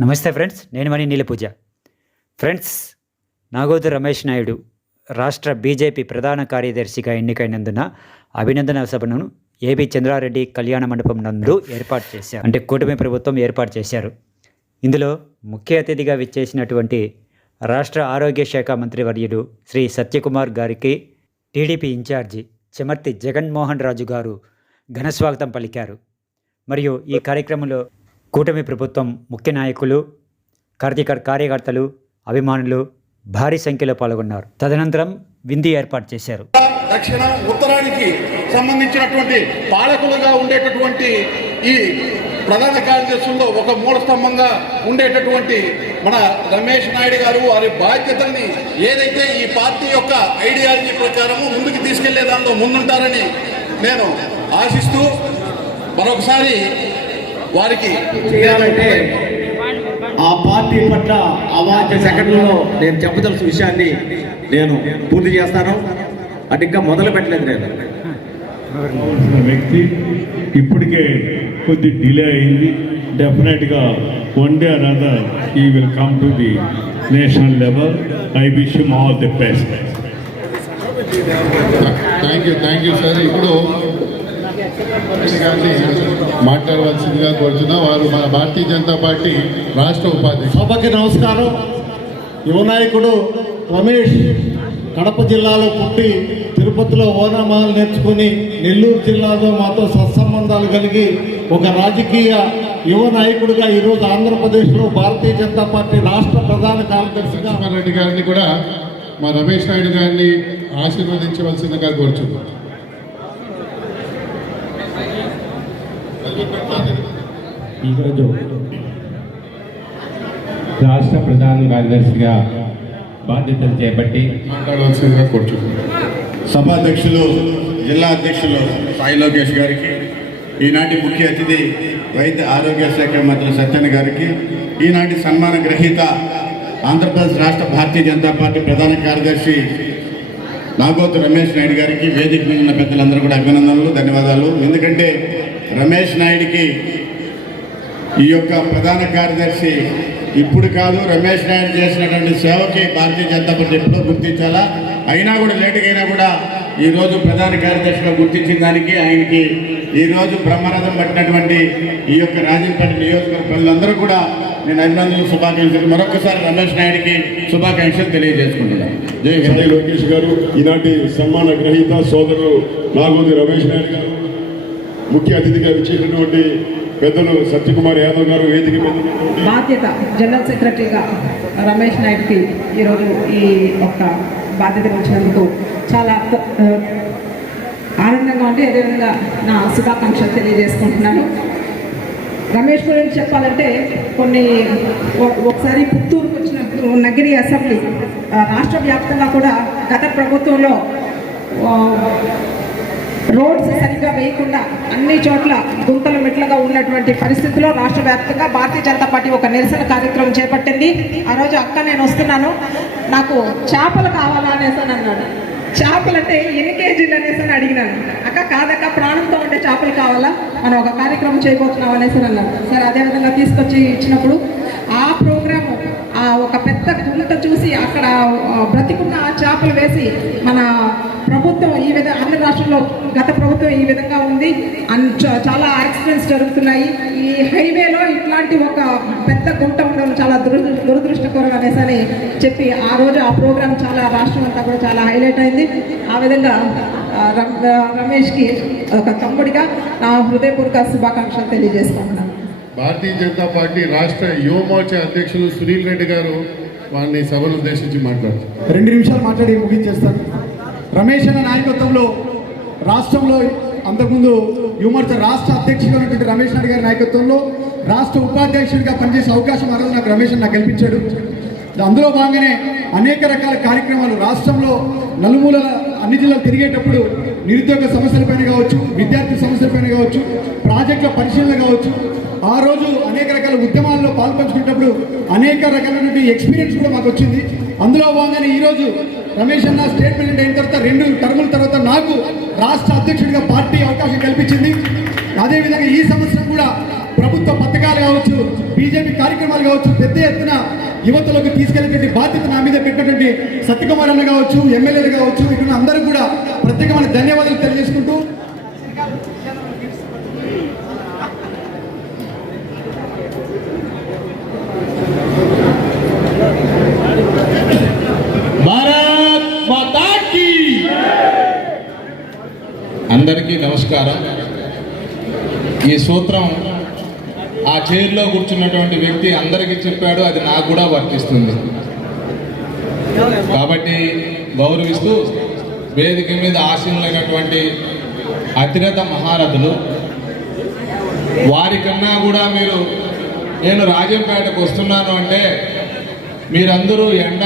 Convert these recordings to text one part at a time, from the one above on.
నమస్తే ఫ్రెండ్స్ నేను మణి నీలపూజ. ఫ్రెండ్స్ నాగోదు రమేష్ నాయుడు రాష్ట్ర బీజేపీ ప్రధాన కార్యదర్శిగా ఎన్నికైనందున అభినందన సభను ఏబి చంద్రారెడ్డి కళ్యాణ మండపం నందు ఏర్పాటు చేశారు. అంటే కూటమి ప్రభుత్వం ఏర్పాటు చేశారు. ఇందులో ముఖ్య అతిథిగా విచ్చేసినటువంటి రాష్ట్ర ఆరోగ్య శాఖ మంత్రి వర్యుడు శ్రీ సత్యకుమార్ గారికి TDP in charge Chemarthi Jaganmohan Raju గారు ఘనస్వాగతం పలికారు. మరియు ఈ కార్యక్రమంలో కూటమి ప్రభుత్వం ముఖ్య నాయకులు కార్తీక కార్యకర్తలు అభిమానులు భారీ సంఖ్యలో పాల్గొన్నారు. తదనంతరం వింది ఏర్పాటు చేశారు. దక్షిణ ఉత్తరానికి సంబంధించినటువంటి పాలకులుగా ఉండేటటువంటి ఈ ప్రధాన కార్యదర్శుల్లో ఒక మూల స్తంభంగా ఉండేటటువంటి మన రమేష్ నాయుడు గారు వారి బాధ్యతల్ని ఏదైతే ఈ పార్టీ యొక్క ఐడియాలజీ ప్రకారము ముందుకు తీసుకెళ్ళే దానిలో ముందుంటారని నేను ఆశిస్తూ మరొకసారి వారికి చేయాలంటే ఆ పార్టీ పట్ల అవాంఛ సెకండ్లలో నేను చెప్పదలసిన విషయాన్ని నేను పూర్తి చేస్తాను. అది ఇంకా మొదలు పెట్టలేదు నేను. వ్యక్తి ఇప్పటికే కొద్ది డిలే అయింది. డెఫినెట్గా వన్ డే అనదర్ ఈ will come to the national level I wish all the best thank you thank you sir ఇప్పుడు మాట్లాడవలసిందిగా కోరుతున్నా వారు మన భారతీయ జనతా పార్టీ రాష్ట్ర ఉపాధ్యక్షులు. సభకి నమస్కారం. యువ నాయకుడు రమేష్ కడప జిల్లాలో పుట్టి తిరుపతిలో ఓనమాలు నేర్చుకుని నెల్లూరు జిల్లాలో మాతో సత్సంబంధాలు కలిగి ఒక రాజకీయ యువ నాయకుడిగా ఈరోజు ఆంధ్రప్రదేశ్లో భారతీయ జనతా పార్టీ రాష్ట్ర ప్రధాన జగన్మోహన్ రెడ్డి గారిని కూడా మా రమేష్ నాయుడు గారిని ఆశీర్వదించవలసిందిగా కోరుచున్నాం. ఈరోజు రాష్ట్ర ప్రధాన కార్యదర్శిగా బాధ్యతలు చేపట్టి మాట్లాడవలసిందిగా కోరుచున్నాం సభాధ్యక్షులు జిల్లా అధ్యక్షులు సాయి లోకేష్ గారికి ఈనాటి ముఖ్య అతిథి వైద్య ఆరోగ్య శాఖ మంత్రి సత్యన్ గారికి ఈనాటి సన్మాన గ్రహీత ఆంధ్రప్రదేశ్ రాష్ట్ర భారతీయ జనతా పార్టీ ప్రధాన కార్యదర్శి నాగోతు రమేష్ నాయుడు గారికి వేదిక మీద ఉన్న పెద్దలందరూ కూడా అభినందనలు ధన్యవాదాలు. ఎందుకంటే రమేష్ నాయుడికి ఈ యొక్క ప్రధాన కార్యదర్శి ఇప్పుడు కాదు రమేష్ నాయుడు చేసినటువంటి సేవకి భారతీయ జనతా పార్టీ ఎప్పుడో గుర్తించాలా? అయినా కూడా లేటుకైనా అయినా కూడా ఈరోజు ప్రధాన కార్యదర్శిగా గుర్తించిన దానికి ఆయనకి ఈరోజు బ్రహ్మరథం పట్టినటువంటి ఈ యొక్క రాజంపేట నియోజకవర్గ ప్రజలందరూ కూడా నేను అభినందనలు శుభాకాంక్షలు. మరొకసారి రమేష్ నాయుడికి శుభాకాంక్షలు తెలియజేసుకుంటున్నాను. జై హరి లోకేష్ గారు. ఈనాటి సన్మాన గ్రహీత సోదరుడు నాగోది రమేష్ నాయుడు గారు. ముఖ్య అతిథిగా ఇచ్చేటటువంటి పెద్దలు సత్యకుమార్ యాదవ్ గారు వేదిక బాధ్యత జనరల్ సెక్రటరీగా రమేష్ నాయుడుకి ఈరోజు ఈ ఒక్క బాధ్యత ఇచ్చినందుకు చాలా ఆనందంగా ఉంటే అదేవిధంగా నా శుభాకాంక్షలు తెలియజేసుకుంటున్నాను. రమేష్ గురించి చెప్పాలంటే కొన్ని ఒకసారి పుత్తూరుకు నగిరి అసెంబ్లీ రాష్ట్ర వ్యాప్తంగా కూడా గత ప్రభుత్వంలో రోడ్స్ సరిగ్గా వేయకుండా అన్ని చోట్ల గుంతల మెట్లుగా ఉన్నటువంటి పరిస్థితిలో రాష్ట్ర వ్యాప్తంగా భారతీయ జనతా పార్టీ ఒక నిరసన కార్యక్రమం చేపట్టింది. ఆ రోజు అక్క నేను వస్తున్నాను. నాకు చేపలు కావాలా అనేసి అని అన్నాడు. చేపలు అంటే ఎన్ని కేజీలు అనేసి అని అడిగినాను. అక్క కాదక్క ప్రాణంతో ఉండే చేపలు కావాలా? మనం ఒక కార్యక్రమం చేయబోతున్నాం అనేసి అన్నాడు. సరే అదేవిధంగా తీసుకొచ్చి ఇచ్చినప్పుడు ఒక పెద్ద గుంత చూసి అక్కడ బ్రతికున్న ఆ చేపలు వేసి మన ప్రభుత్వం ఈ విధంగా ఆంధ్ర రాష్ట్రంలో గత ప్రభుత్వం ఈ విధంగా ఉంది. అండ్ చాలా యాక్సిడెంట్స్ జరుగుతున్నాయి. ఈ హైవేలో ఇట్లాంటి ఒక పెద్ద గుంట ఉండడం చాలా దుర దురదృష్టకరం అనేసి అని చెప్పి ఆ రోజు ఆ ప్రోగ్రామ్ చాలా రాష్ట్రం అంతా కూడా చాలా హైలైట్ అయింది. ఆ విధంగా రమేష్కి ఒక తమ్ముడిగా నా హృదయపూర్వక శుభాకాంక్షలు తెలియజేసుకుంటున్నాను భారతీయ జనతా పార్టీ రాష్ట్ర యువమోర్చా అధ్యక్షులు సునీల్ రెడ్డి గారు వారిని సభను ఉద్దేశించి మాట్లాడుతారు రెండు నిమిషాలు మాట్లాడి ముగించేస్తాను. రమేష్ అన్న నాయకత్వంలో రాష్ట్రంలో అంతకుముందు యువమోర్చా రాష్ట్ర అధ్యక్షుడు ఉన్నటువంటి రమేష్ నాయుడు గారి నాయకత్వంలో రాష్ట్ర ఉపాధ్యక్షుడిగా పనిచేసే అవకాశం ఆ రోజు నాకు రమేష్ అన్న నాకు కల్పించాడు. అందులో భాగంగానే అనేక రకాల కార్యక్రమాలు రాష్ట్రంలో నలుమూలల అన్ని జిల్లాలు తిరిగేటప్పుడు నిరుద్యోగ సమస్యలపైన కావచ్చు విద్యార్థి సమస్యలపైన కావచ్చు ప్రాజెక్టుల పరిశీలన కావచ్చు ఆ రోజు అనేక రకాల ఉద్యమాల్లో పాల్పంచుకునేటప్పుడు అనేక రకాలైనటువంటి ఎక్స్పీరియన్స్ కూడా మాకు వచ్చింది. అందులో భాగంగానే ఈరోజు రమేష్ అన్న స్టేట్ ప్రెసిడెంట్ అయిన తర్వాత రెండు టర్ముల తర్వాత నాకు రాష్ట్ర అధ్యక్షుడిగా పార్టీ అవకాశం కల్పించింది. అదేవిధంగా ఈ సంవత్సరం కూడా ప్రభుత్వ పథకాలు కావచ్చు బీజేపీ కార్యక్రమాలు కావచ్చు పెద్ద ఎత్తున యువతలకు తీసుకెళ్ళేటువంటి బాధ్యత నా మీద పెట్టినటువంటి సత్యకుమార్ అన్న కావచ్చు ఎమ్మెల్యేలు కావచ్చు ఇక్కడ అందరూ కూడా ప్రత్యేకమైన ధన్యవాదాలు తెలియజేసుకుంటూ భారత్ మాతా కీ అందరికీ నమస్కారం. ఈ సూత్రం ఆ చైర్లో కూర్చున్నటువంటి వ్యక్తి అందరికీ చెప్పాడు అది నాకు కూడా వర్తిస్తుంది. కాబట్టి గౌరవిస్తూ వేదిక మీద ఆశీనులైనటువంటి అతిరథ మహారథులు వారికన్నా కూడా మీరు నేను రాజంపేటకు వస్తున్నాను అంటే మీరందరూ ఎండ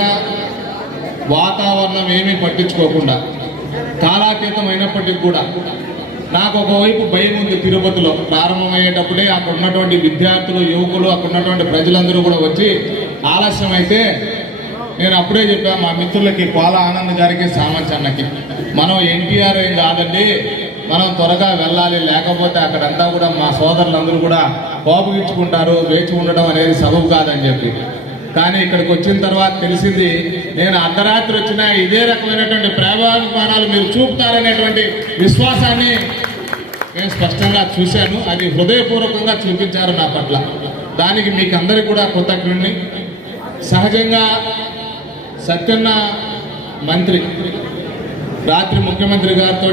వాతావరణం ఏమీ పట్టించుకోకుండా కాలాతీతం అయినప్పటికీ కూడా నాకు ఒకవైపు భయం ఉంది తిరుపతిలో. ప్రారంభమయ్యేటప్పుడే అక్కడ ఉన్నటువంటి విద్యార్థులు యువకులు అక్కడ ఉన్నటువంటి ప్రజలందరూ కూడా వచ్చి ఆలస్యం అయితే నేను అప్పుడే చెప్పాను మా మిత్రులకి కోల ఆనంద్ గారికి సామంత్ అన్నకి. మనం ఎన్టీఆర్ ఏం కాదండి మనం త్వరగా వెళ్ళాలి లేకపోతే అక్కడంతా కూడా మా సోదరులందరూ కూడా కోపగించుకుంటారు వేచి ఉండడం అనేది సబబు కాదని చెప్పి. కానీ ఇక్కడికి వచ్చిన తర్వాత తెలిసింది నేను అర్ధరాత్రి వచ్చిన ఇదే రకమైనటువంటి ప్రేమాభిమానాలు మీరు చూపుతారనేటువంటి విశ్వాసాన్ని నేను స్పష్టంగా చూశాను. అది హృదయపూర్వకంగా చూపించారు నా పట్ల. దానికి మీకు అందరికీ కూడా కృతజ్ఞుడిని సహజంగా సత్యన్న మంత్రి రాత్రి ముఖ్యమంత్రి గారితో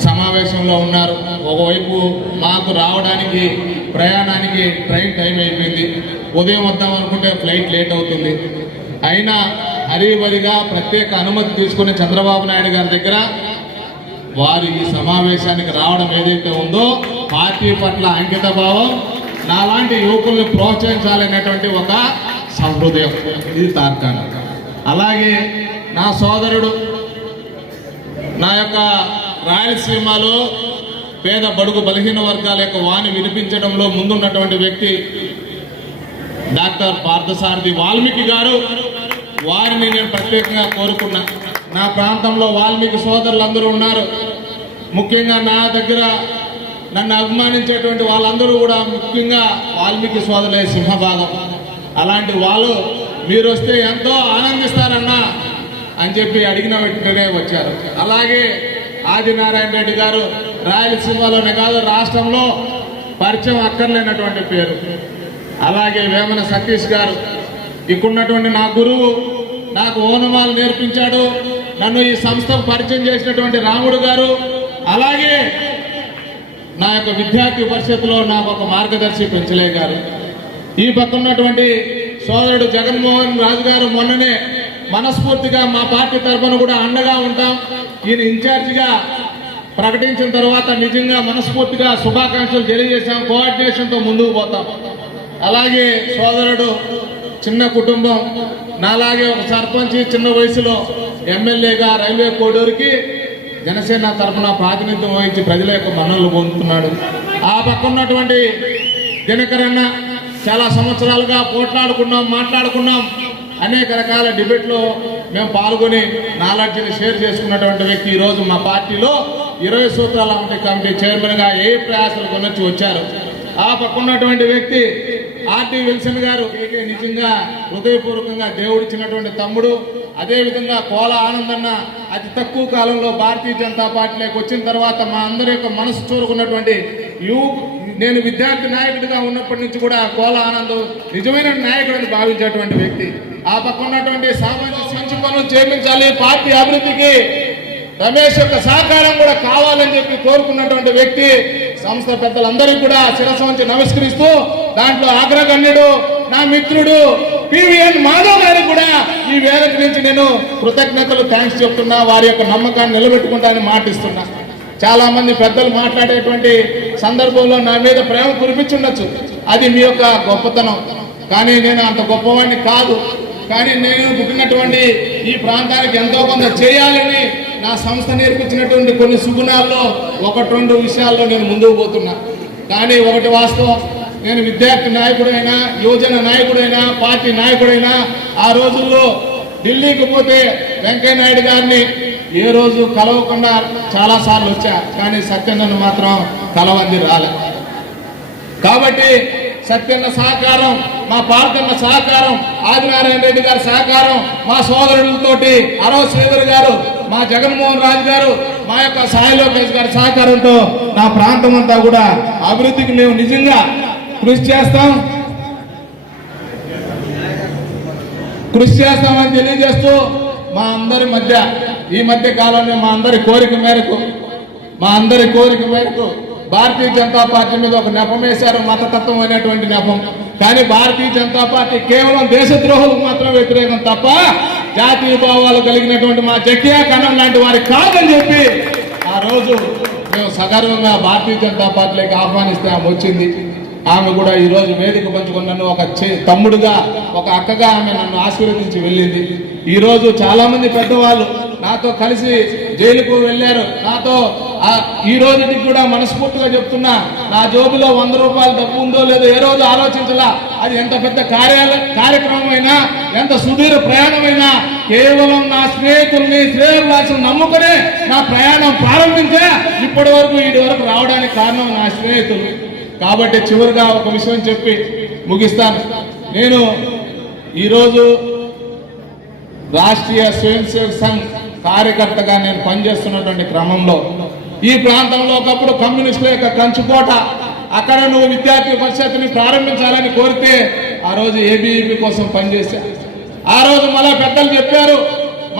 సమావేశంలో ఉన్నారు. ఒకవైపు మాకు రావడానికి ప్రయాణానికి ట్రైన్ టైం అయిపోయింది. ఉదయం వద్దాం అనుకుంటే ఫ్లైట్ లేట్ అవుతుంది. అయినా హరీబరిగా ప్రత్యేక అనుమతి తీసుకుని చంద్రబాబు నాయుడు గారి దగ్గర వారు ఈ సమావేశానికి రావడం ఏదైతే ఉందో పార్టీ పట్ల అంకిత భావం నాలాంటి యువకుల్ని ప్రోత్సహించాలనేటువంటి ఒక సహృదయం. ఇది తార్కాణం. అలాగే నా సోదరుడు నా యొక్క రాయలసీమలో పేద బడుగు బలహీన వర్గాల యొక్క వాణి వినిపించడంలో ముందున్నటువంటి వ్యక్తి డాక్టర్ పార్థసారథి వాల్మీకి గారు. వారిని నేను ప్రత్యేకంగా కోరుకున్నా. నా ప్రాంతంలో వాల్మీకి సోదరులు అందరూ ఉన్నారు. ముఖ్యంగా నా దగ్గర నన్ను అభిమానించేటువంటి వాళ్ళందరూ కూడా ముఖ్యంగా వాల్మీకి సోదరులే సింహభాగం. అలాంటి వాళ్ళు మీరు వస్తే ఎంతో ఆనందిస్తారన్నా అని చెప్పి అడిగిన వెంటనే వచ్చారు. అలాగే ఆదినారాయణ రెడ్డి గారు రాయలసీమలోనే కాదు రాష్ట్రంలో పరిచయం అక్కర్లేనటువంటి పేరు. అలాగే వేమన సతీష్ గారు ఇక్కడున్నటువంటి నా గురువు నాకు ఓనమాలు నేర్పించాడు నన్ను ఈ సంస్థకు పరిచయం చేసినటువంటి రాముడు గారు అలాగే నా యొక్క విద్యార్థి పరిషత్తులో నాకు ఒక మార్గదర్శి పెంచలే గారు. ఈ పక్క ఉన్నటువంటి సోదరుడు జగన్మోహన్ రాజు గారు మొన్ననే మనస్ఫూర్తిగా మా పార్టీ తరఫున కూడా అండగా ఉంటాం. ఈయన ఇన్ఛార్జిగా ప్రకటించిన తర్వాత నిజంగా మనస్ఫూర్తిగా శుభాకాంక్షలు తెలియజేశాం. కోఆర్డినేషన్తో ముందుకు పోతాం. అలాగే సోదరుడు చిన్న కుటుంబం నాలాగే ఒక సర్పంచ్ చిన్న వయసులో ఎమ్మెల్యేగా రైల్వే కోడూరుకి జనసేన తరఫున ప్రాతినిధ్యం వహించి ప్రజల యొక్క మన్నలు పొందుతున్నాడు. ఆ పక్క ఉన్నటువంటి దినకరన్న చాలా సంవత్సరాలుగా పోట్లాడుకున్నాం మాట్లాడుకున్నాం. అనేక రకాల డిబేట్లో మేము పాల్గొని నాలెడ్జ్ని షేర్ చేసుకున్నటువంటి వ్యక్తి ఈరోజు మా పార్టీలో ఇరవై సూత్రాల కమిటీ చైర్మన్గా ఏ ప్రయాసాలు కొనొచ్చి వచ్చారు. ఆ పక్కన్నటువంటి వ్యక్తి ఆర్టీ విల్సన్ గారు ఏకే నిజంగా హృదయపూర్వకంగా దేవుడిచ్చినటువంటి తమ్ముడు. అదేవిధంగా కోల ఆనందన్న అతి తక్కువ కాలంలో భారతీయ జనతా పార్టీలోకి వచ్చిన తర్వాత మా అందరి యొక్క మనసు చూరుకున్నటువంటి యువ నేను విద్యార్థి నాయకుడిగా ఉన్నప్పటి నుంచి కూడా కోల ఆనంద్ నిజమైన నాయకుడిని భావించేటువంటి వ్యక్తి. ఆ పక్క ఉన్నటువంటి సామాజిక సంక్షేమ పనులు చేపించాలి. పార్టీ అభివృద్ధికి రమేష్ యొక్క సహకారం కూడా కావాలని చెప్పి కోరుకున్నటువంటి వ్యక్తి. సంస్థ పెద్దలందరికీ కూడా శిరస్సు వంచి నమస్కరిస్తూ దాంట్లో ఆగ్రగణ్యుడు నా మిత్రుడు పివిఎన్ మాధవ్ గారికి కూడా ఈ వేదిక నుంచి నేను కృతజ్ఞతలు థ్యాంక్స్ చెప్తున్నా. వారి యొక్క నమ్మకాన్ని నిలబెట్టుకుంటానని మాటిస్తున్నా. చాలా మంది పెద్దలు మాట్లాడేటువంటి సందర్భంలో నా మీద ప్రేమ కురిపించుండొచ్చు. అది మీ యొక్క గొప్పతనం. కానీ నేను అంత గొప్పవాడిని కాదు. కానీ నేను పుట్టినటువంటి ఈ ప్రాంతానికి ఎంతో కొంత చేయాలని నా సంస్థ నేర్పించినటువంటి కొన్ని సుగుణాల్లో ఒకటి రెండు విషయాల్లో నేను ముందుకు పోతున్నా. కానీ ఒకటి వాస్తవం నేను విద్యార్థి నాయకుడైనా యువజన నాయకుడైనా పార్టీ నాయకుడైనా ఆ రోజుల్లో ఢిల్లీకి పోతే వెంకయ్య నాయుడు గారిని ఏ రోజు కలవకుండా చాలా సార్లు వచ్చా కానీ సత్యన్నను మాత్రం కలవంది రాలే. కాబట్టి సత్యన్న సహకారం మా పార్తన్న సహకారం ఆదినారాయణ రెడ్డి గారి సహకారం మా సోదరులతోటి అరవ శ్రీధర్ గారు మా జగన్మోహన్ రాజు గారు మా యొక్క సాయి లోకేష్ గారి సహకారంతో నా ప్రాంతం అంతా కూడా అభివృద్ధికి మేము నిజంగా కృషి చేస్తాం. కృషి చేస్తామని తెలియజేస్తూ మా అందరి మధ్య ఈ మధ్య కాలంలో మా అందరి కోరిక మేరకు మా అందరి కోరిక మేరకు భారతీయ జనతా పార్టీ మీద ఒక నెపం వేశారు మతతత్వం అనేటువంటి నెపం. కానీ భారతీయ జనతా పార్టీ కేవలం దేశద్రోహులకు మాత్రం వ్యతిరేకం తప్ప జాతీయ భావాలు కలిగినటువంటి మా జకియా కణం లాంటి వారికి కాదని చెప్పి ఆ రోజు మేము సగర్వంగా భారతీయ జనతా పార్టీలోకి ఆహ్వానిస్తే ఆమె వచ్చింది. ఆమె కూడా ఈరోజు వేదిక పంచుకుని నన్ను ఒక చే- తమ్ముడుగా ఒక అక్కగా ఆమె నన్ను ఆశీర్వదించి వెళ్ళింది. ఈరోజు చాలామంది పెద్దవాళ్ళు నాతో కలిసి జైలుకు వెళ్ళారు. నాతో ఈ రోజుకి కూడా మనస్ఫూర్తిగా చెప్తున్నా నా జోబులో వంద రూపాయలు డబ్బు ఉందో లేదో ఏ రోజు ఆలోచించలా. అది ఎంత పెద్ద కార్యాలయ కార్యక్రమమైనా ఎంత సుదీర్ఘ ప్రయాణమైనా కేవలం నా స్నేహితుల్ని శ్రేయభిలాషులు నమ్ముకునే నా ప్రయాణం ప్రారంభించే ఇప్పటి వరకు ఇటు వరకు రావడానికి కారణం నా స్నేహితులు. కాబట్టి చివరిగా ఒక విషయం చెప్పి ముగిస్తాను. నేను ఈరోజు రాష్ట్రీయ స్వయం సేవక్ సంఘ్ కార్యకర్తగా నేను పనిచేస్తున్నటువంటి క్రమంలో ఈ ప్రాంతంలో ఒకప్పుడు కమ్యూనిస్టుల యొక్క కంచుకోట అక్కడ నువ్వు విద్యార్థి పరిషత్ని ప్రారంభించాలని కోరితే ఆ రోజు ఏబీఈపీ కోసం పనిచేశా. ఆ రోజు మళ్ళా పెద్దలు చెప్పారు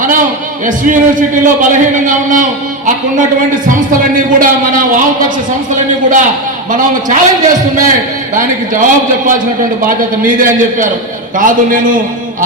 మనం ఎస్ యూనివర్సిటీలో బలహీనంగా ఉన్నాం. అక్కడ ఉన్నటువంటి సంస్థలన్నీ కూడా మన వామపక్ష సంస్థలన్నీ కూడా మనం ఛాలెంజ్ చేస్తున్నాయి. దానికి జవాబు చెప్పాల్సినటువంటి బాధ్యత మీదే అని చెప్పారు. కాదు నేను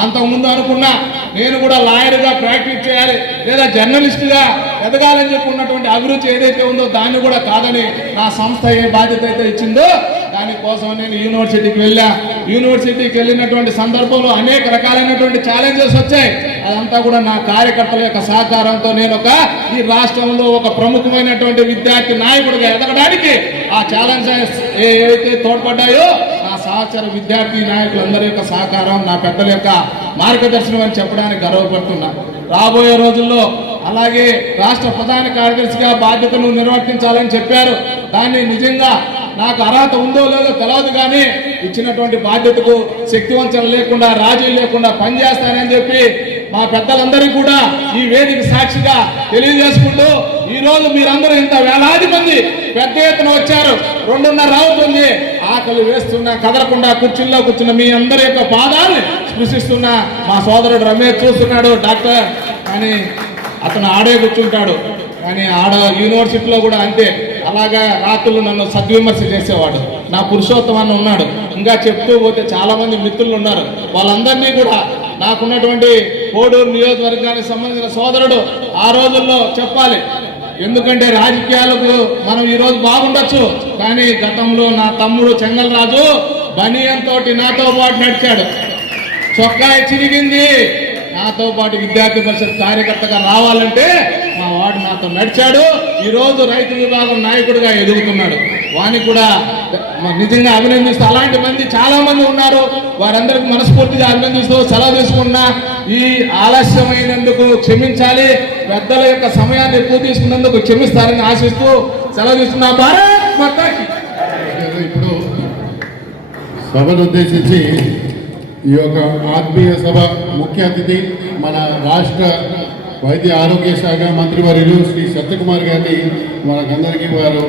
అంతకుముందు అనుకున్నా నేను కూడా లాయర్గా ప్రాక్టీస్ చేయాలి లేదా జర్నలిస్ట్గా ఎదగాలని చెప్పి ఉన్నటువంటి అభిరుచి ఏదైతే ఉందో దాన్ని కూడా కాదని నా సంస్థ ఏ బాధ్యత అయితే ఇచ్చిందో దానికోసం నేను యూనివర్సిటీకి వెళ్ళా. యూనివర్సిటీకి వెళ్ళినటువంటి సందర్భంలో అనేక రకాలైనటువంటి ఛాలెంజెస్ వచ్చాయి. అదంతా కూడా నా కార్యకర్తల యొక్క సహకారంతో నేను ఒక ఈ రాష్ట్రంలో ఒక ప్రముఖమైనటువంటి విద్యార్థి నాయకుడిగా ఎదగడానికి ఆ ఛాలెంజెస్ ఏవైతే తోడ్పడ్డాయో నా సహచర విద్యార్థి నాయకులందరి యొక్క సహకారం నా పెద్దల యొక్క మార్గదర్శనం అని చెప్పడానికి గర్వపడుతున్నా. రాబోయే రోజుల్లో అలాగే రాష్ట్ర ప్రధాన కార్యదర్శిగా బాధ్యతను నిర్వర్తించాలని చెప్పారు. దాన్ని నిజంగా నాకు అర్హత ఉందో లేదో తెలియదు కానీ ఇచ్చినటువంటి బాధ్యతకు శక్తివంచన లేకుండా రాజీ లేకుండా పనిచేస్తానని చెప్పి మా పెద్దలందరికీ కూడా ఈ వేదిక సాక్షిగా తెలియజేసుకుంటూ ఈ రోజు మీరందరూ ఇంత వేలాది మంది పెద్ద ఎత్తున వచ్చారు. రెండున్నర అవుతుంది. ఆకలి వేస్తున్న కదలకుండా కుర్చీల్లో కూర్చున్న మీ అందరి యొక్క పాదాన్ని స్పృశిస్తున్న మా సోదరుడు రమేష్ చూస్తున్నాడు డాక్టర్. కానీ అతను ఆడే కూర్చుంటాడు. కానీ ఆడ యూనివర్సిటీలో కూడా అంతే. అలాగా రాత్రులు నన్ను సద్విమర్శ చేసేవాడు. నా పురుషోత్తమాన్ని ఉన్నాడు. ఇంకా చెప్తూ పోతే చాలామంది మిత్రులు ఉన్నారు. వాళ్ళందరినీ కూడా నాకున్నటువంటి కోడూరు నియోజకవర్గానికి సంబంధించిన సోదరుడు ఆ రోజుల్లో చెప్పాలి. ఎందుకంటే రాజకీయాలకు మనం ఈ రోజు బాగుండొచ్చు. కానీ గతంలో నా తమ్ముడు చెంగల్రాజు బనియన్ తోటి నాతో పాటు నడిచాడు. చొక్కా చిరిగింది. నాతో పాటు విద్యార్థి పరిషత్ కార్యకర్తగా రావాలంటే మా వాడు నాతో నడిచాడు. ఈరోజు రైతు విభాగం నాయకుడిగా ఎదుగుతున్నాడు. వానికి కూడా నిజంగా అభినందిస్తూ అలాంటి మంది చాలా మంది ఉన్నారు. వారందరికి మనస్ఫూర్తిగా అభినందిస్తూ సెలవు తీసుకున్నా ఈ ఆలస్యమైనందుకు క్షమించాలి. పెద్దల యొక్క సమయాన్ని ఎక్కువ తీసుకున్నందుకు క్షమిస్తారని ఆశిస్తూ సెలవు తీసుకున్నా భారత్ ఇప్పుడు సభను ఉద్దేశించి ఈ యొక్క ఆత్మీయ సభ ముఖ్య అతిథి మన రాష్ట్ర వైద్య ఆరోగ్య శాఖ మంత్రివర్యులు శ్రీ సత్యకుమార్ గారిని మనకందరికీ వారు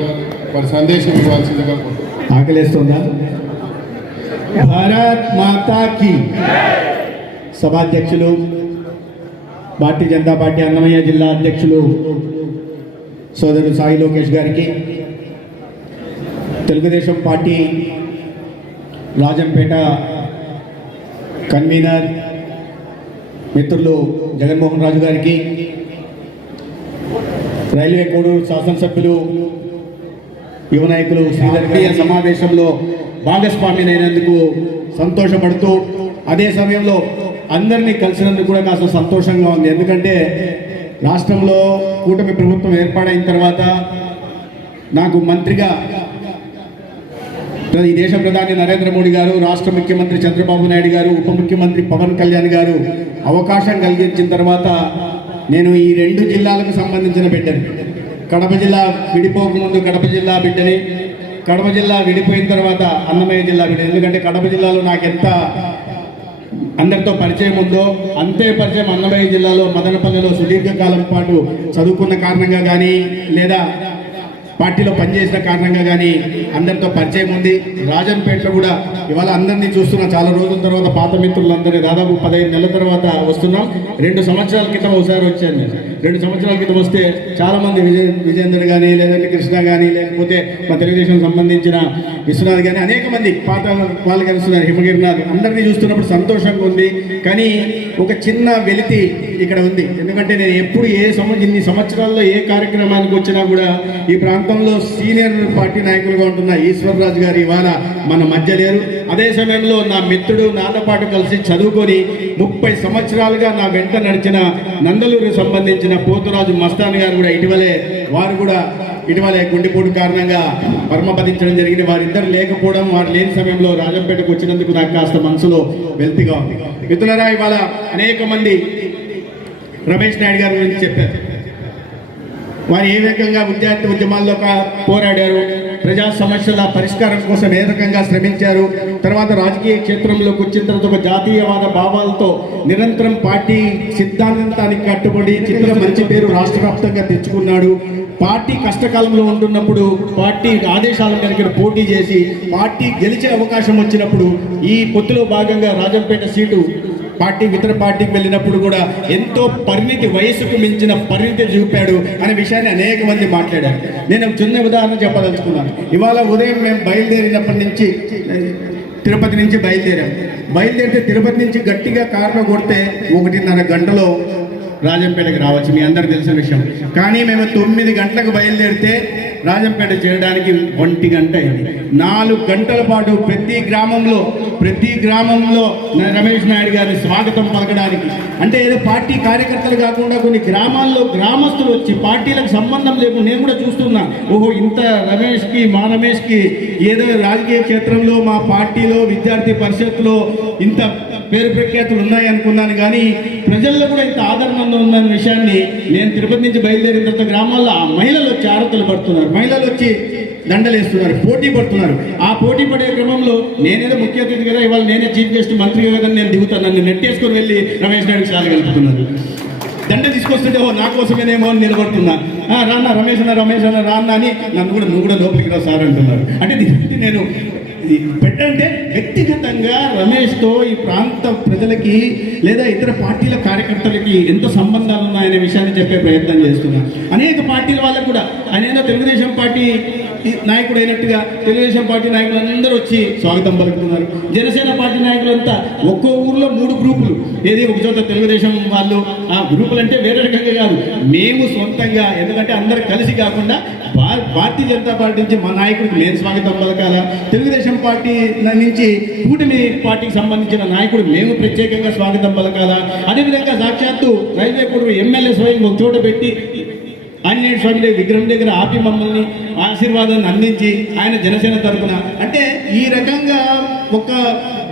వారి సందేశం ఇవ్వాల్సిందిగా కోరుతున్నాను. ఆకలేస్తుందా భారత్ మాతాకి సభాధ్యక్షులు భారతీయ జనతా పార్టీ అన్నమయ్య జిల్లా అధ్యక్షులు సోదరుడు సాయి లోకేష్ గారికి తెలుగుదేశం పార్టీ రాజంపేట కన్వీనర్ మిత్రులు జగన్మోహన్ రాజు గారికి రైల్వే కోడూరు శాసనసభ్యులు యువ నాయకులు శ్రీధర్ సమావేశంలో భాగస్వామినైనందుకు సంతోషపడుతూ అదే సమయంలో అందరినీ కలిసినందుకు కూడా కాస్త సంతోషంగా ఉంది. ఎందుకంటే రాష్ట్రంలో కూటమి ప్రభుత్వం ఏర్పాటైన తర్వాత నాకు మంత్రిగా ఈ దేశ ప్రధాని నరేంద్ర మోడీ గారు రాష్ట్ర ముఖ్యమంత్రి చంద్రబాబు నాయుడు గారు ఉప ముఖ్యమంత్రి పవన్ కళ్యాణ్ గారు అవకాశం కలిగించిన తర్వాత నేను ఈ రెండు జిల్లాలకు సంబంధించిన బిడ్డని కడప జిల్లా విడిపోకముందు కడప జిల్లా బిడ్డని కడప జిల్లా విడిపోయిన తర్వాత అన్నమయ్య జిల్లా బిడ్డ. ఎందుకంటే కడప జిల్లాలో నాకు ఎంత అందరితో పరిచయం ఉందో అంతే పరిచయం అన్నమయ్య జిల్లాలో మదనపల్లెలో సుదీర్ఘకాలం పాటు చదువుకున్న కారణంగా కానీ లేదా పార్టీలో పనిచేసిన కారణంగా కానీ అందరితో పరిచయం ఉంది. రాజంపేటలో కూడా ఇవాళ అందరినీ చూస్తున్నాం. చాలా రోజుల తర్వాత పాత మిత్రులందరినీ దాదాపు పదహైదు నెలల తర్వాత వస్తున్నాం. రెండు సంవత్సరాల క్రితం ఒకసారి వచ్చాను. నేను రెండు సంవత్సరాల క్రితం వస్తే చాలా మంది విజయ విజేందర్ కానీ లేదంటే కృష్ణ కానీ లేకపోతే మా తెలుగుదేశం సంబంధించిన విశ్వనాథ్ కానీ అనేక మంది పాత వాళ్ళు కలుస్తున్నారు హిమగిరినాథ్ అందరినీ చూస్తున్నప్పుడు సంతోషంగా ఉంది. కానీ ఒక చిన్న వెలితి ఇక్కడ ఉంది. ఎందుకంటే నేను ఎప్పుడు ఏ సంవత్సరం ఇన్ని సంవత్సరాల్లో ఏ కార్యక్రమానికి వచ్చినా కూడా ఈ ప్రాంతం ప్రాంతంలో సీనియర్ పార్టీ నాయకులుగా ఉంటున్న ఈశ్వర్రాజు గారు ఇవాళ మన మధ్య లేరు. అదే సమయంలో నా మిత్రుడు నాతో పాటు కలిసి చదువుకొని ముప్పై సంవత్సరాలుగా నా వెంట నడిచిన నందలూరు సంబంధించిన పోతురాజు మస్తాన్ గారు కూడా ఇటీవలే వారు కూడా ఇటీవలే గుండెపోటు కారణంగా పరమపదించడం జరిగింది. వారిద్దరు లేకపోవడం వారు లేని సమయంలో రాజంపేటకు వచ్చినందుకు నాకు కాస్త మనసులో వెల్తిగా ఉంది. మిత్రులరా ఇవాళ అనేక మంది రమేష్ నాయుడు గారి గురించి చెప్పారు. వారు ఏ రకంగా విద్యార్థి ఉద్యమాల్లో పోరాడారు ప్రజా సమస్యల పరిష్కారం కోసం ఏ రకంగా శ్రమించారు తర్వాత రాజకీయ క్షేత్రంలోకి వచ్చిన తర్వాత ఒక జాతీయవాద భావాలతో నిరంతరం పార్టీ సిద్ధాంతానికి కట్టుబడి చిత్ర మంచి పేరు రాష్ట్ర వ్యాప్తంగా తెచ్చుకున్నాడు. పార్టీ కష్టకాలంలో ఉంటున్నప్పుడు పార్టీ ఆదేశాల మేరకు పోటీ చేసి పార్టీ గెలిచే అవకాశం వచ్చినప్పుడు ఈ పొత్తులో భాగంగా రాజంపేట సీటు పార్టీ ఇతర పార్టీకి వెళ్ళినప్పుడు కూడా ఎంతో పరిణితి వయసుకు మించిన పరిణితి చూపాడు అనే విషయాన్ని అనేక మంది మాట్లాడారు. నేను చిన్న ఉదాహరణ చెప్పదలుచుకున్నాను. ఇవాళ ఉదయం మేము బయలుదేరినప్పటి నుంచి తిరుపతి నుంచి బయలుదేరాం. బయలుదేరితే తిరుపతి నుంచి గట్టిగా కారులో కొడితే ఒకటిన్నర గంటలో రాజంపేటకి రావచ్చు మీ అందరికి తెలిసిన విషయం. కానీ మేము తొమ్మిది గంటలకు బయలుదేరితే రాజంపేట చేరడానికి ఒంటి గంట అయింది. నాలుగు గంటల పాటు ప్రతి గ్రామంలో ప్రతి గ్రామంలో రమేష్ నాయుడు గారిని స్వాగతం పలకడానికి. అంటే ఏదో పార్టీ కార్యకర్తలు కాకుండా కొన్ని గ్రామాల్లో గ్రామస్తులు వచ్చి పార్టీలకు సంబంధం లేకుండా నేను కూడా చూస్తున్నా ఓహో ఇంత రమేష్కి మా రమేష్కి ఏదో రాజకీయ క్షేత్రంలో మా పార్టీలో విద్యార్థి పరిషత్లో ఇంత పేరు ప్రఖ్యాతులు ఉన్నాయి అనుకున్నాను కానీ ప్రజల్లో కూడా ఇంత ఆదరణంగా ఉందన్న విషయాన్ని నేను తిరుపతి నుంచి బయలుదేరిన తర్వాత గ్రామాల్లో ఆ మహిళలు వచ్చి ఆరతలు పడుతున్నారు. మహిళలు వచ్చి దండలేస్తున్నారు పోటీ పడుతున్నారు. ఆ పోటీ పడే క్రమంలో నేనేదో ముఖ్య అతిథి కదా ఇవాళ నేనే చీఫ్ గెస్ట్ మంత్రి కదా నేను దిగుతాను. నన్ను నెట్టేసుకొని వెళ్ళి రమేష్ నాయుడు చాలా కలుపుతున్నారు. దండ తీసుకొస్తుంటే ఓ నా కోసమేనేమో అని నిలబడుతున్నా. రాన్న రమేష్ అన్న రమేష్ అన్న రాన్న అని నన్ను కూడా నువ్వు కూడా లోపలికి రా సార్ అంటున్నారు. అంటే నేను పెట్టంటే వ్యక్తిగతంగా రమేష్తో ఈ ప్రాంత ప్రజలకి లేదా ఇతర పార్టీల కార్యకర్తలకి ఎంతో సంబంధాలు ఉన్నాయనే విషయాన్ని చెప్పే ప్రయత్నం చేస్తున్నాను అనేక పార్టీల వాళ్ళకు కూడా. ఆయన తెలుగుదేశం పార్టీ నాయకుడు అయినట్టుగా తెలుగుదేశం పార్టీ నాయకులు అందరూ వచ్చి స్వాగతం పలుకుతున్నారు. జనసేన పార్టీ నాయకులంతా ఒక్కో ఊర్లో మూడు గ్రూపులు. ఏది ఒక చోట తెలుగుదేశం వాళ్ళు ఆ గ్రూపులు అంటే వేరే రకంగా కాదు. మేము సొంతంగా ఎందుకంటే అందరు కలిసి కాకుండా భారతీయ జనతా పార్టీ నుంచి మా నాయకుడికి నేను స్వాగతం పలకాల? తెలుగుదేశం పార్టీ నుంచి కూటమి పార్టీకి సంబంధించిన నాయకుడు మేము ప్రత్యేకంగా స్వాగతం పలకాల? అదేవిధంగా సాక్షాత్తు రైల్వే కూడా ఎమ్మెల్యే స్వయం ఒక చోట పెట్టి ఆంజనేయ స్వామి విగ్రహం దగ్గర ఆపి మమ్మల్ని ఆశీర్వాదాన్ని అందించి ఆయన జనసేన తరఫున అంటే ఈ రకంగా ఒక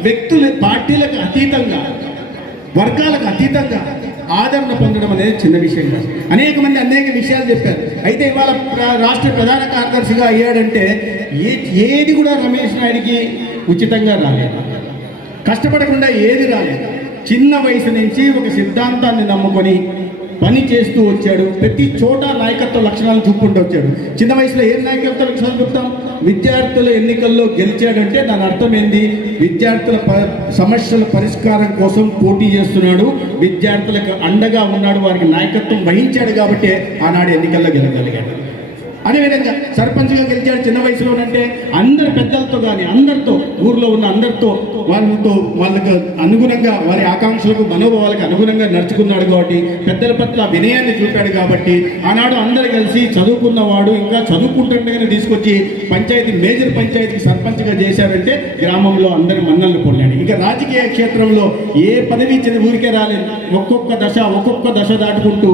వ్యక్తులు పార్టీలకు అతీతంగా వర్గాలకు అతీతంగా ఆదరణ పొందడం అనేది చిన్న విషయం కాదు. అనేక మంది అనేక విషయాలు చెప్పారు. అయితే ఇవాళ రాష్ట్ర ప్రధాన కార్యదర్శిగా అయ్యాడంటే ఏ ఏది కూడా రమేష్ నాయుడికి ఉచితంగా రాలేదు. కష్టపడకుండా ఏది రాలేదు. చిన్న వయసు నుంచి ఒక సిద్ధాంతాన్ని నమ్ముకొని పని చేస్తూ వచ్చాడు. ప్రతి చోట నాయకత్వ లక్షణాలు చూపుకుంటూ వచ్చాడు. చిన్న వయసులో ఏం నాయకత్వ లక్షణాలు చూపుతాం? విద్యార్థుల ఎన్నికల్లో గెలిచాడంటే దాని అర్థం ఏంది? విద్యార్థుల ప- సమస్యల పరిష్కారం కోసం పోటీ చేస్తున్నాడు. విద్యార్థులకు అండగా ఉన్నాడు. వారికి నాయకత్వం వహించాడు కాబట్టి ఆనాడు ఎన్నికల్లో గెలగలిగాడు అదేవిధంగా సర్పంచ్గా గెలిచాడు చిన్న వయసులోనంటే అందరు పెద్దలతో కానీ అందరితో ఊర్లో ఉన్న అందరితో వాళ్ళతో వాళ్ళకు అనుగుణంగా వారి ఆకాంక్షలకు మనోభావాలకు అనుగుణంగా నడుచుకున్నాడు కాబట్టి పెద్దల పట్ల వినయాన్ని చూపాడు కాబట్టి ఆనాడు అందరు కలిసి చదువుకున్నవాడు ఇంకా చదువుకుంటుండగానే తీసుకొచ్చి పంచాయతీ మేజర్ పంచాయతీకి సర్పంచ్గా చేశారంటే గ్రామంలో అందరి మన్నలు పొందాడు. ఇక రాజకీయ క్షేత్రంలో ఏ పదవి ఇచ్చిన ఊరికే రాలేదు. ఒక్కొక్క దశ ఒక్కొక్క దశ దాటుకుంటూ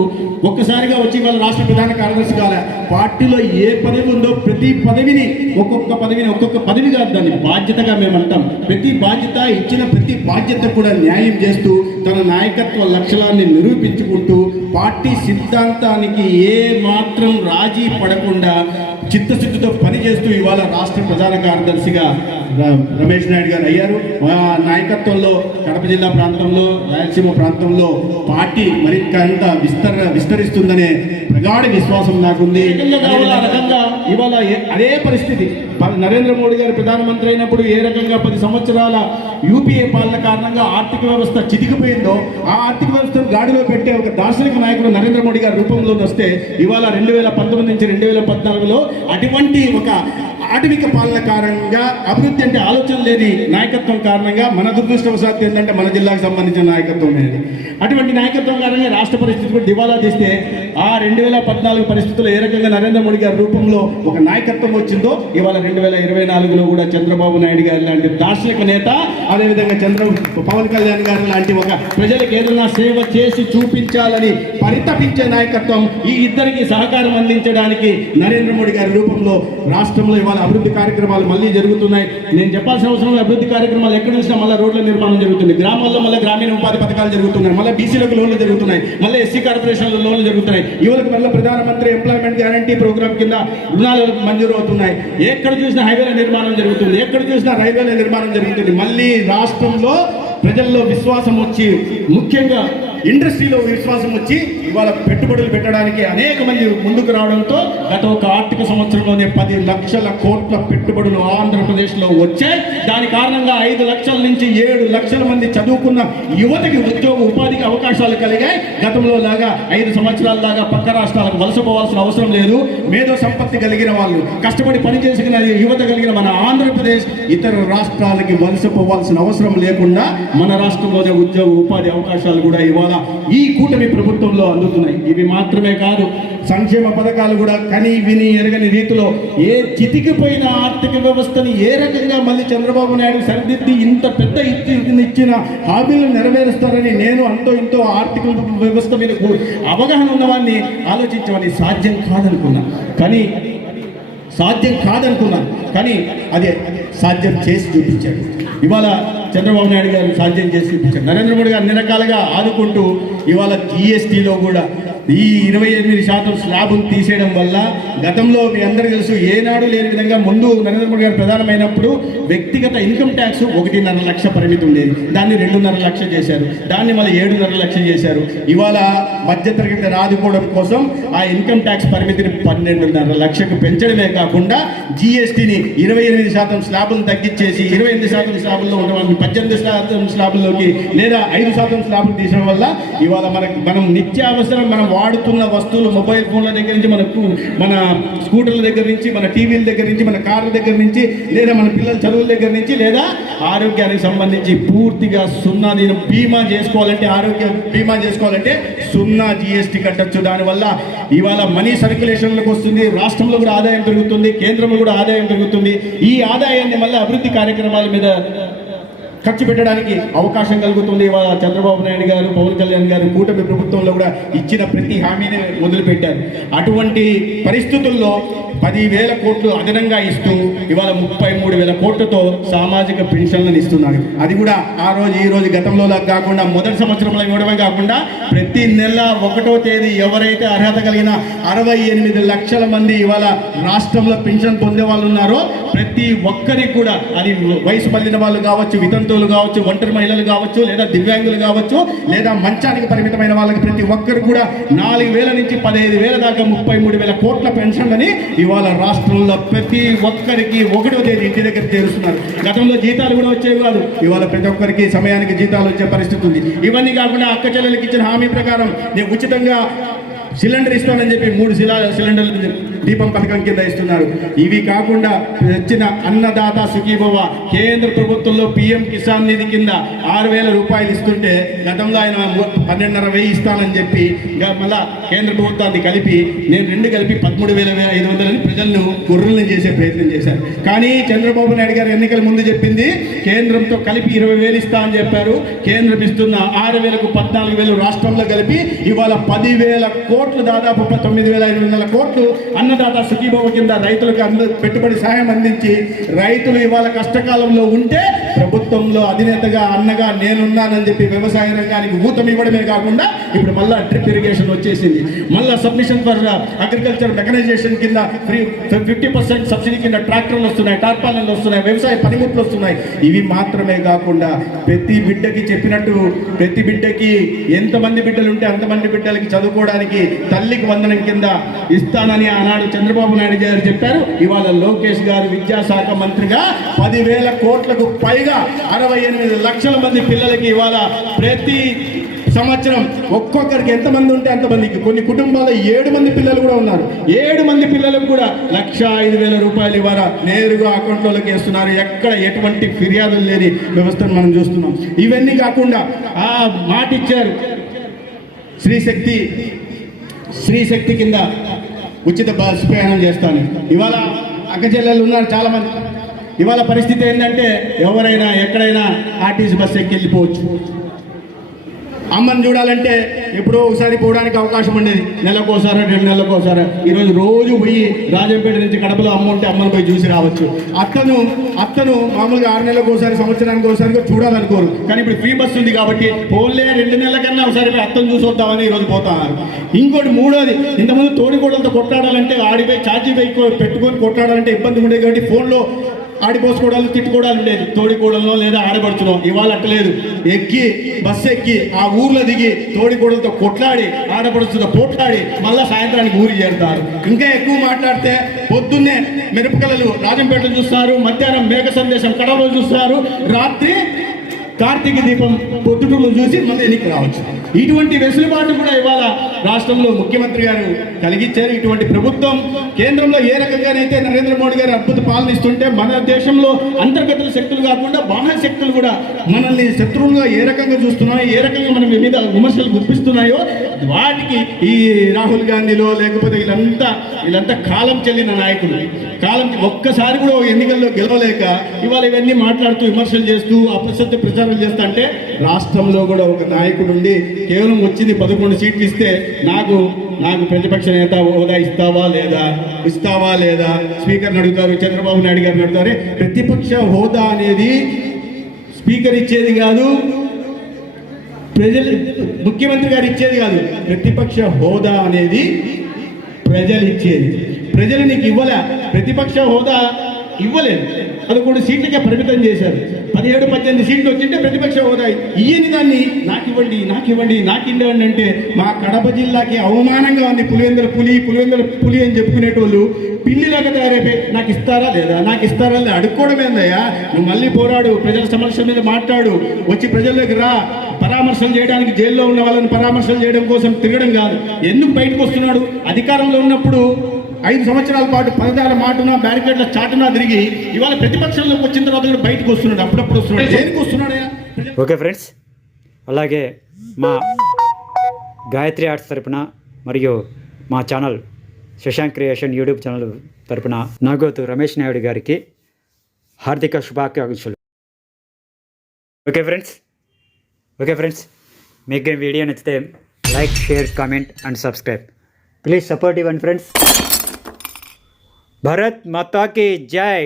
ఒక్కసారిగా వచ్చి వాళ్ళ రాష్ట్ర ప్రధాన కార్యదర్శి కాలే పార్టీలో ఏ పదవి ఉందో ప్రతి పదవిని ఒక్కొక్క పదవిని ఒక్కొక్క పదవి కాదు దాన్ని బాధ్యతగా మేము అంటాం ప్రతి బాధ్యత ఇచ్చిన ప్రతి బాధ్యత కూడా న్యాయం చేస్తూ తన నాయకత్వ లక్షణాన్ని నిరూపించుకుంటూ పార్టీ సిద్ధాంతానికి ఏ మాత్రం రాజీ పడకుండా చిత్తశుద్ధితో పనిచేస్తూ ఇవాళ రాష్ట్ర ప్రధాన కార్యదర్శిగా ర- రమేష్ నాయుడు గారు అయ్యారు. నాయకత్వంలో కడప జిల్లా ప్రాంతంలో రాయలసీమ ప్రాంతంలో పార్టీ మరింత విస్తర విస్తరిస్తుందనే ప్రగాఢ విశ్వాసం నాకుంది. ఇవాళ అదే పరిస్థితి. నరేంద్ర మోడీ గారు ప్రధానమంత్రి అయినప్పుడు ఏ రకంగా పది సంవత్సరాల యూపీఏ పాలన కారణంగా ఆర్థిక వ్యవస్థ చితికిపోయిందో ఆ ఆర్థిక వ్యవస్థను గాడిలో పెట్టే ఒక దార్శనిక నాయకుడు నరేంద్ర మోడీ గారి రూపంలో వస్తే ఇవాళ రెండు వేల పంతొమ్మిది నుంచి రెండు వేల పద్నాలుగులో అటువంటి ఒక ఆటవిక పాలన కారణంగా అభివృద్ధి అంటే ఆలోచన లేని నాయకత్వం కారణంగా మన దురదృష్టవశాత్తు ఏంటంటే మన జిల్లాకు సంబంధించిన నాయకత్వం లేదు. అటువంటి నాయకత్వం కారణంగా రాష్ట్ర పరిస్థితి కూడా దివాలా తీస్తే ఆ రెండు వేల పద్నాలుగు పరిస్థితుల్లో ఏ రకంగా నరేంద్ర మోడీ గారి రూపంలో ఒక నాయకత్వం వచ్చిందో ఇవాళ రెండు వేల ఇరవై నాలుగులో కూడా చంద్రబాబు నాయుడు గారు లాంటి దార్శనిక నేత అదేవిధంగా చంద్ర పవన్ కళ్యాణ్ గారు లాంటి ఒక ప్రజలకు ఏదైనా సేవ చేసి చూపించాలని పరితపించే నాయకత్వం ఈ ఇద్దరికి సహకారం అందించడానికి నరేంద్ర మోడీ గారి రూపంలో రాష్ట్రంలో ఇవాళ అభివృద్ధి కార్యక్రమాలు మళ్ళీ జరుగుతున్నాయి. నేను చెప్పాల్సిన అవసరం అభివృద్ధి కార్యక్రమాలు ఎక్కడ చూసినా మళ్ళీ రోడ్ల నిర్మాణం జరుగుతుంది. గ్రామాల్లో మళ్ళీ గ్రామీణ ఉపాధి పథకాలు జరుగుతున్నాయి. మళ్ళీ బీసీలకు లోన్లు జరుగుతున్నాయి. మళ్ళీ ఎస్సీ కార్పొరేషన్లో లోన్లు జరుగుతున్నాయి. యువతకు మళ్ళీ ప్రధానమంత్రి ఎంప్లాయ్మెంట్ గ్యారంటీ ప్రోగ్రామ్ కింద రుణాలు మంజూరు అవుతున్నాయి. ఎక్కడ చూసినా హైవేల నిర్మాణం జరుగుతుంది. ఎక్కడ చూసినా రైల్వేల నిర్మాణం జరుగుతుంది. మళ్ళీ రాష్ట్రంలో ప్రజల్లో విశ్వాసం వచ్చి ముఖ్యంగా ఇండస్ట్రీలో విశ్వాసం వచ్చి ఇవాళ పెట్టుబడులు పెట్టడానికి అనేక మంది ముందుకు రావడంతో గత ఒక ఆర్థిక సంవత్సరంలోనే పది లక్షల కోట్ల పెట్టుబడులు ఆంధ్రప్రదేశ్లో వచ్చాయి. దాని కారణంగా ఐదు లక్షల నుంచి ఏడు లక్షల మంది చదువుకున్న యువతకి ఉద్యోగ ఉపాధికి అవకాశాలు కలిగాయి. గతంలో లాగా ఐదు సంవత్సరాల లాగా పక్క రాష్ట్రాలకు వలసపోవాల్సిన అవసరం లేదు. మేధో సంపత్తి కలిగిన వాళ్ళు కష్టపడి పనిచేసిన యువత కలిగిన మన ఆంధ్రప్రదేశ్ ఇతర రాష్ట్రాలకి వలసపోవాల్సిన అవసరం లేకుండా మన రాష్ట్రంలోనే ఉద్యోగ ఉపాధి అవకాశాలు కూడా ఇవాళ ఈ కూటమి ప్రభుత్వంలో అందుతున్నాయి ఇవి మాత్రమే కాదు సంక్షేమ పథకాలు కూడా కని విని ఎరగని రీతిలో ఏ చితికిపోయిన ఆర్థిక వ్యవస్థని ఏ రకంగా మళ్ళీ చంద్రబాబు నాయుడు సరిదిద్ది ఇంత పెద్ద ఇచ్చిన హామీలు నెరవేరుస్తారని నేను అంతో ఇంతో ఆర్థిక వ్యవస్థ మీద అవగాహన ఉన్నవాడిని ఆలోచించమని సాధ్యం కాదనుకున్నా. కానీ సాధ్యం కాదనుకున్నాను కానీ అదే సాధ్యం చేసి చూపించాడు. ఇవాళ చంద్రబాబు నాయుడు గారు సాధ్యం చేసి నరేంద్ర మోడీ గారు అన్ని రకాలుగా ఆదుకుంటూ ఇవాళ జిఎస్టీలో కూడా ఈ ఇరవై ఎనిమిది శాతం స్లాబ్ను తీసేయడం వల్ల గతంలో మీ అందరికీ తెలుసు ఏనాడు లేని విధంగా ముందు నరేంద్ర మోడీ గారు ప్రధానమైనప్పుడు వ్యక్తిగత ఇన్కమ్ ట్యాక్స్ ఒకటిన్నర లక్ష పరిమితి ఉండేది. దాన్ని రెండున్నర లక్ష చేశారు. దాన్ని మళ్ళీ ఏడున్నర లక్ష చేశారు. ఇవాళ మధ్యతరగతి రాదుకోవడం కోసం ఆ ఇన్కమ్ ట్యాక్స్ పరిమితిని పన్నెండున్నర లక్షకు పెంచడమే కాకుండా జిఎస్టీని ఇరవై ఎనిమిది శాతం స్లాబులను తగ్గించేసి ఇరవై ఎనిమిది శాతం స్లాబుల్లో ఉన్న పద్దెనిమిది శాతం స్లాబుల్లోకి లేదా ఐదు శాతం స్లాబులు తీసడం వల్ల ఇవాళ మనకి మనం నిత్యావసరం మనం వాడుతున్న వస్తువులు మొబైల్ ఫోన్ల దగ్గర నుంచి మనకు మన స్కూటర్ల దగ్గర నుంచి మన టీవీల దగ్గర నుంచి మన కార్ల దగ్గర నుంచి లేదా మన పిల్లల చదువుల దగ్గర నుంచి లేదా ఆరోగ్యానికి సంబంధించి పూర్తిగా సున్నా నేను బీమా చేసుకోవాలంటే ఆరోగ్య బీమా చేసుకోవాలంటే సున్నా జిఎస్టీ కట్టొచ్చు. దానివల్ల ఇవాళ మనీ సర్క్యులేషన్లకు వస్తుంది రాష్ట్రంలో కూడా ఆదాయం పెరుగుతుంది కేంద్రంలో కూడా ఆదాయం పెరుగుతుంది. ఈ ఆదాయాన్ని మళ్ళీ అభివృద్ధి కార్యక్రమాల మీద ఖర్చు పెట్టడానికి అవకాశం కలుగుతుంది. ఇవాళ చంద్రబాబు నాయుడు గారు పవన్ కళ్యాణ్ గారు కూటమి ప్రభుత్వంలో కూడా ఇచ్చిన ప్రతి హామీని మొదలుపెట్టారు. అటువంటి పరిస్థితుల్లో పదివేల కోట్లు అదనంగా ఇస్తూ ఇవాళ ముప్పై మూడు వేల కోట్లతో సామాజిక పెన్షన్లను ఇస్తున్నారు. అది కూడా ఆ రోజు ఈ రోజు గతంలో కాకుండా మొదటి సంవత్సరంలో ఇవ్వడమే కాకుండా ప్రతి నెల ఒకటో తేదీ ఎవరైతే అర్హత కలిగిన అరవై ఎనిమిది లక్షల మంది ఇవాళ రాష్ట్రంలో పెన్షన్ పొందే వాళ్ళు ఉన్నారో ప్రతి ఒక్కరికి కూడా అది వయసు మళ్ళిన వాళ్ళు కావచ్చు వితంతువులు కావచ్చు ఒంటరి మహిళలు కావచ్చు లేదా దివ్యాంగులు కావచ్చు లేదా మంచానికి పరిమితమైన వాళ్ళకి ప్రతి ఒక్కరు కూడా నాలుగు వేల నుంచి పదహైదు వేల దాకా ముప్పై మూడు వేల కోట్ల పెన్షన్లని ఇవాళ రాష్ట్రంలో ప్రతి ఒక్కరికి ఒకటో తేదీ ఇంటి దగ్గర చేరుస్తున్నారు. గతంలో జీతాలు కూడా వచ్చేవి కాదు. ఇవాళ ప్రతి ఒక్కరికి సమయానికి జీతాలు వచ్చే పరిస్థితి ఉంది. ఇవన్నీ కాకుండా అక్క చెల్లెలకి ఇచ్చిన హామీ ప్రకారం నేను ఉచితంగా సిలిండర్ ఇస్తానని చెప్పి మూడు సిలా సిలిండర్లు దీపం పథకం కింద ఇస్తున్నారు. ఇవి కాకుండా వచ్చిన అన్నదాత సుఖీభవ కేంద్ర ప్రభుత్వంలో పిఎం కిసాన్ నిధి కింద ఆరు వేల రూపాయలు ఇస్తుంటే గతంలో ఆయన పన్నెండున్నర వెయ్యి ఇస్తానని చెప్పి మళ్ళా కేంద్ర ప్రభుత్వాన్ని కలిపి నేను రెండు కలిపి పదమూడు వేల ఐదు వందలని ప్రజలను గొర్రెలను చేసే ప్రయత్నం చేశారు. కానీ చంద్రబాబు నాయుడు గారు ఎన్నికల ముందు చెప్పింది కేంద్రంతో కలిపి ఇరవై వేలు ఇస్తా అని చెప్పారు. కేంద్రం ఇస్తున్న ఆరు వేలకు పద్నాలుగు వేలు రాష్ట్రంలో కలిపి ఇవాళ పదివేల కోట్లు దాదాపు తొమ్మిది వేల ఐదు వందల కోట్లు అన్నదాత అన్నదాత సుఖీభవ కింద రైతులకు అంద పెట్టుబడి సహాయం అందించి రైతులు ఇవాళ కష్టకాలంలో ఉంటే ప్రభుత్వంలో అధినేతగా అన్నగా నేనున్నానని చెప్పి వ్యవసాయ రంగానికి ఊతం ఇవ్వడమే కాకుండా ఇప్పుడు మళ్ళా డ్రిప్ ఇరిగేషన్ వచ్చేసింది. మళ్ళా సబ్మిషన్ ఫర్ అగ్రికల్చర్ మెకనైజేషన్ కింద ఫ్రీ ఫిఫ్టీ పర్సెంట్ సబ్సిడీ కింద ట్రాక్టర్లు వస్తున్నాయి టార్పాలన్లు వస్తున్నాయి వ్యవసాయ పనిముట్లు వస్తున్నాయి. ఇవి మాత్రమే కాకుండా ప్రతి బిడ్డకి చెప్పినట్టు ప్రతి బిడ్డకి ఎంతమంది బిడ్డలు ఉంటే అంతమంది బిడ్డలకి చదువుకోవడానికి తల్లికి వందనం కింద ఇస్తానని ఆనాడు చంద్రబాబు నాయుడు గారు చెప్పారు ఇవాళ లోకేష్ గారు విద్యాశాఖ మంత్రిగా పదివేల కోట్లకు పైగా అరవై ఎనిమిది లక్షల మంది పిల్లలకి ఇవాళ ప్రతి సంవత్సరం ఒక్కొక్కరికి ఎంతమంది ఉంటే అంతమందికి కొన్ని కుటుంబాల్లో ఏడు మంది పిల్లలు కూడా ఉన్నారు. ఏడు మంది పిల్లలకు కూడా లక్ష ఐదు వేల రూపాయలు ఇవాళ నేరుగా అకౌంట్లోకి వేస్తున్నారు. ఎక్కడ ఎటువంటి ఫిర్యాదులు లేని వ్యవస్థను మనం చూస్తున్నాం. ఇవన్నీ కాకుండా ఆ మాట ఇచ్చారు శ్రీశక్తి శ్రీశక్తి కింద ఉచిత బస్ ప్రయాణం చేస్తాను. ఇవాళ అక్కచెల్లెలు ఉన్నారు చాలా మంది ఇవాళ పరిస్థితి ఏంటంటే ఎవరైనా ఎక్కడైనా ఆర్టీసీ బస్ ఎక్కి వెళ్ళిపోవచ్చు. అమ్మని చూడాలంటే ఎప్పుడో ఒకసారి పోవడానికి అవకాశం ఉండేది. నెలకోసారి రెండు నెలలకోసారి. ఈరోజు రోజు పోయి రాజంపేట నుంచి కడపలో అమ్మ ఉంటే అమ్మని పోయి చూసి రావచ్చు. అత్తను అత్తను మామూలుగా ఆరు నెలలకు ఒకసారి సంవత్సరానికి ఒకసారి చూడాలనుకోరు. కానీ ఇప్పుడు ఫ్రీ బస్ ఉంది కాబట్టి పోన్లే రెండు నెలల కన్నా ఒకసారి పోయి అత్తను చూసి వద్దామని ఈరోజు పోతారు ఇంకోటి మూడోది ఇంతకుముందు తోడికోడలతో కొట్లాడాలంటే ఆడిపోయి ఛార్జీ బైక్ పెట్టుకొని కొట్లాడాలంటే ఇబ్బంది ఉండేది కాబట్టి ఫోన్లో ఆడిపోసుకోవడాలు తిట్టుకోవడాలు లేదు తోడికోడలో లేదా ఆడబడుచునో ఇవాళ అట్టలేదు ఎక్కి బస్సు ఎక్కి ఆ ఊర్లో దిగి తోడికోడలతో కొట్లాడి ఆడపడుచుతో పోట్లాడి మళ్ళా సాయంత్రానికి ఊరి చేరుతారు. ఇంకా ఎక్కువ మాట్లాడితే పొద్దున్నే మిరపకలలు రాజంపేటలో చూస్తారు మధ్యాహ్నం మేఘ సందేశం కడవలో చూస్తారు రాత్రి కార్తీక దీపం పొద్దుటూరులో చూసి మళ్ళీ ఎన్నిక రావచ్చు. ఇటువంటి వెసులుబాటు కూడా ఇవాళ రాష్ట్రంలో ముఖ్యమంత్రి గారు కలిగించారు. ఇటువంటి ప్రభుత్వం కేంద్రంలో ఏ రకంగానైతే నరేంద్ర మోడీ గారు అద్భుత పాలనిస్తుంటే మన దేశంలో అంతర్గత శక్తులు కాకుండా బాహ్య శక్తులు కూడా మనల్ని శత్రువులుగా ఏ రకంగా చూస్తున్నాయో ఏ రకంగా మనం మీద విమర్శలు గుర్తిస్తున్నాయో వాటికి ఈ రాహుల్ గాంధీలో లేకపోతే వీళ్ళంతా వీళ్ళంతా కాలం చెల్లిన నాయకులు. కాలం ఒక్కసారి కూడా ఎన్నికల్లో గెలవలేక ఇవాళ ఇవన్నీ మాట్లాడుతూ విమర్శలు చేస్తూ అప్రసిద్ధ ప్రచారం చేస్తా అంటే రాష్ట్రంలో కూడా ఒక నాయకుడు ఉండి కేవలం వచ్చింది పదకొండు సీట్లు ఇస్తే నాకు నాకు ప్రతిపక్ష నేత హోదా ఇస్తావా లేదా? ఇస్తావా లేదా? స్పీకర్ని అడుగుతారు చంద్రబాబు నాయుడు గారిని అడుగుతారు. ప్రతిపక్ష హోదా అనేది స్పీకర్ ఇచ్చేది కాదు ప్రజలు ముఖ్యమంత్రి గారు ఇచ్చేది కాదు. ప్రతిపక్ష హోదా అనేది ప్రజలు ఇచ్చేది. ప్రజలు నీకు ఇవ్వలే. ప్రతిపక్ష హోదా ఇవ్వలేదు. పదకొండు సీట్లకే పరిమితం చేశారు. పదిహేడు పద్దెనిమిది సీట్లు వచ్చింటే ప్రతిపక్ష హోదా ఇయ్యని దాన్ని నాకు ఇవ్వండి నాకు ఇవ్వండి నాకు అంటే మా కడప జిల్లాకి అవమానంగా ఉంది. పులివెందుల పులి పులివెందుల పులి అని చెప్పుకునేటోళ్ళు పిల్లిలాగా తయారైపోయి నాకు ఇస్తారా లేదా? నాకు ఇస్తారా లేదా అడుక్కోవడమేందయ్యా నువ్వు మళ్ళీ పోరాడు ప్రజల సమస్యల మీద మాట్లాడు. వచ్చి ప్రజల్లోకి రా. పరామర్శలు చేయడానికి జైల్లో ఉన్న వాళ్ళని పరామర్శలు చేయడం కోసం తిరగడం కాదు. ఎందుకు బయటకు వస్తున్నాడు? అధికారంలో ఉన్నప్పుడు ఐదు సంవత్సరాల పాటు పదజాల మాటన బ్యారికేడ్ల చాటున తిరిగి ఇవాళ ప్రతిపక్షంలోకి వచ్చిన తర్వాత కూడా బయటకు వస్తున్నాడు. అప్పుడప్పుడు వస్తున్నాడు. దేనికి వస్తున్నాడయా ఓకే ఫ్రెండ్స్ అలాగే మా గాయత్రి ఆర్ట్స్ తరపున మరియు మా channel Shashank creation YouTube channel తరపున నాగోతు రమేష్ నాయుడు గారికి హార్దిక శుభాకాంక్షలు. ఓకే ఫ్రెండ్స్ ఓకే ఫ్రెండ్స్ మీకు వీడియో నచ్చితే like share comment and subscribe. Please support ఇవ్వండి ఫ్రెండ్స్. భరత్ మాతాకి జై